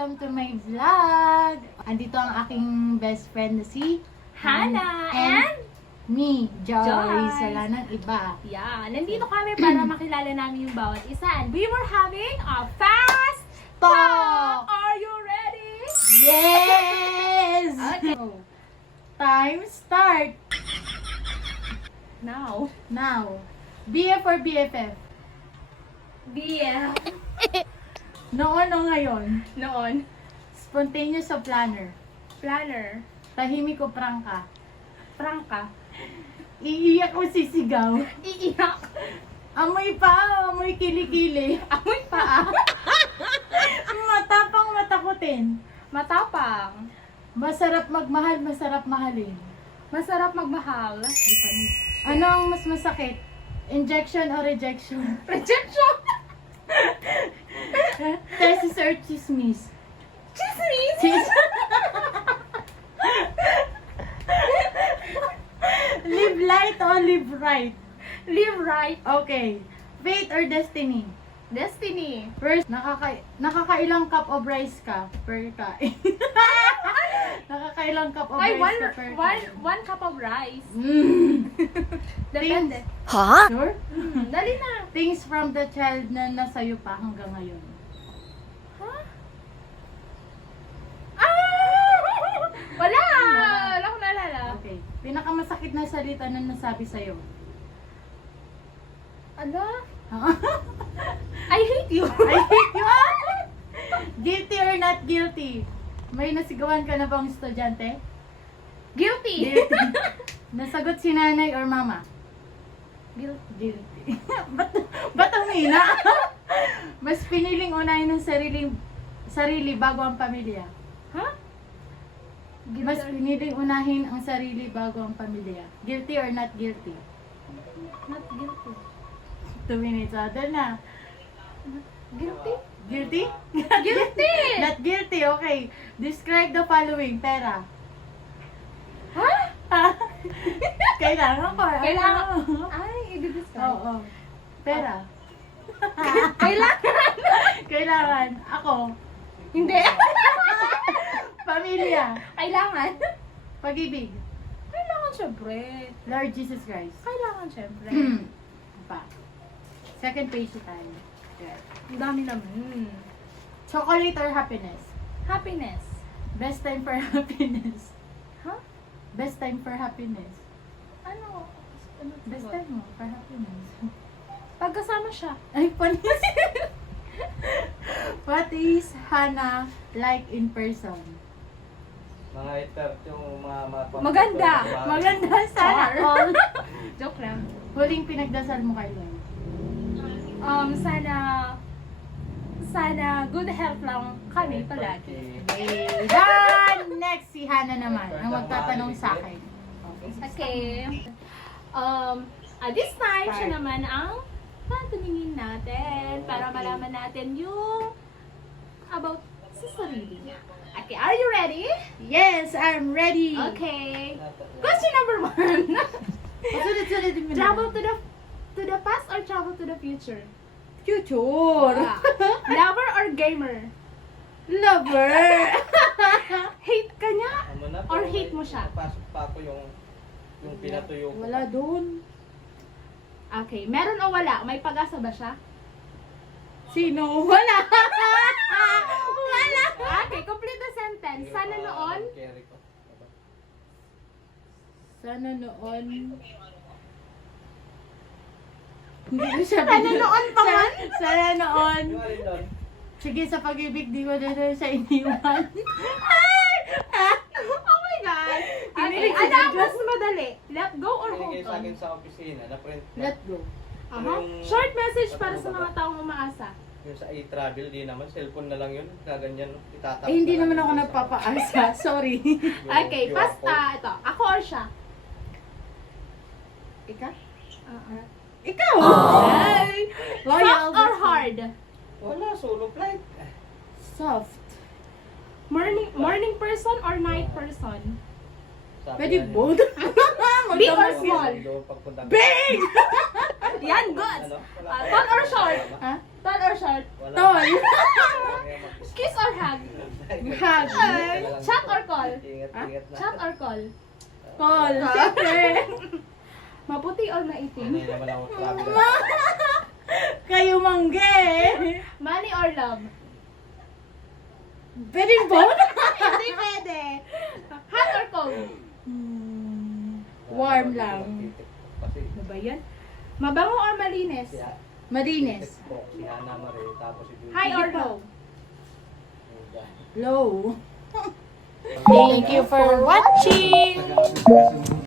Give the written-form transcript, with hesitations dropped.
welcome to my vlog! Andito ang aking best friend na si Hannah and me, Joyce. Joyce. Wala nang iba. Yeah, nandito kami para makilala namin yung bawat isa. And we were having a fast Talk! Are you ready? Yes! Okay. Oh. Time start! Now. Now, BF or BFF? BF. Noon o ngayon? Noon. Spontaneous o planner? Planner. Tahimik o prangka? Prangka. Iiyak o sisigaw? Iiyak. Amoy pa o amoy kilikili? Amoy paa. Matapang matakutin? Matapang. Masarap magmahal, masarap mahalin? Masarap magmahal. Ano ang mas masakit? Injection o rejection? Rejection. Tesis or chismis? Chismis. Live light o live right? Live right. Okay. Fate or destiny? Destiny. First, nakakailang cup of rice ka per kain? Nakakailang cup of Ay, rice ka per kain? one cup of rice. Mm. Depende. Sure? Dali na. Things from the child na nasa'yo pa hanggang ngayon. Huh? Ah! Wala! Wala akong naalala. Okay. Pinakamasakit na salita na nasabi sa'yo. Ano? Huh? I hate you. I hate you! Guilty or not guilty? May nasigawan ka na bang estudyante? Guilty. Guilty. Nasagot si nanay or mama? Guilty. Guilty. Ba't umina? Mas piniling unahin ng sarili bago ang pamilya. Huh? Mas piniling unahin ang sarili bago ang pamilya. Guilty or not guilty? Not guilty. 2 minutes. Ada na. Guilty? Guilty? Guilty! Not guilty. Okay. Describe the following. Pera. Huh? Kailangan ko. Kailangan. Ay, i-describe. Oo. Pera. Kailangan. Kailangan. Ako. Hindi. Pamilya. Kailangan. Pag-ibig. Kailangan syempre. Lord Jesus Christ. Kailangan syempre. Pa. Second page tayo. Yeah. Ang dami naman. Chocolate or happiness? Happiness. Best time for happiness. Huh? Best time for happiness. Ano? Best time mo for happiness. Pagkasama siya. Ay, panis. What is Hannah like in person? Mga itert yung mga Maganda. Maganda sana all. Joke lang. Huling pinagdasal mo kay Lord. Sana good health lang kami palagi. Okay. Done! Next, si Hannah naman, ang magtatanong sa akin. Okay. At this time, siya naman ang tatanungin natin para malaman natin yung about sa sarili niya. Okay, are you ready? Yes, I'm ready! Okay. Question number 1. Sunod-sunod din mo na. Travel to the past or travel to the future? Future! Lover or gamer? Lover! Hate ka niya? Ano na Or hate mo siya? Pasok pa ako yung pinatuyo ko. Wala doon. Okay, meron o wala? May pag-asa ba siya? Sino? Wala! Wala! Okay, complete the sentence. Sana noon. Carry ko. Sana noon. Hindi ko siya Sana noon pa man? Sana noon. Yung alin doon? Sige, sa pag-ibig, di ko na siya iniwan. Oh my God! Okay, Kinilig si ano ang Jojo. mas madali? Let go or hold Binigay sa on? akin sa opisina. Na-print ko. Let go. Short message para sa mga taong umaasa. Yung sa e-travel, di naman. Cellphone na lang yun. Kaganyan. Itatap. Eh, hindi naman ako nagpapaasa. Sorry. Okay, pasta. Ito. Ako or siya? Ikaw? Uh-uh. Ikaw! Ay! Soft or hard? Wala, solo flight. Soft. Morning person or night person? Sabi Pwede nga niya, both. Big or "Huwag small? doon pagpunta ko." Big! Yan, good. Ano? Wala Tall or short? kasama. Ha? Tall or short? Wala. Tol. Kiss or hug? Hug. Chat or call? Ingat na. Chat or call? Call. Siyempre. Maputi or maitim? Hindi naman ako traveler. Kayo mangge. Money or love? Pwede both? Hindi pwede. Hot or cold? Warm lang. Kasi Ano ba yan? Mabango or malinis? Madinis. si Ana Marie, tapos si Judy. High or low? Low. Thank you for watching.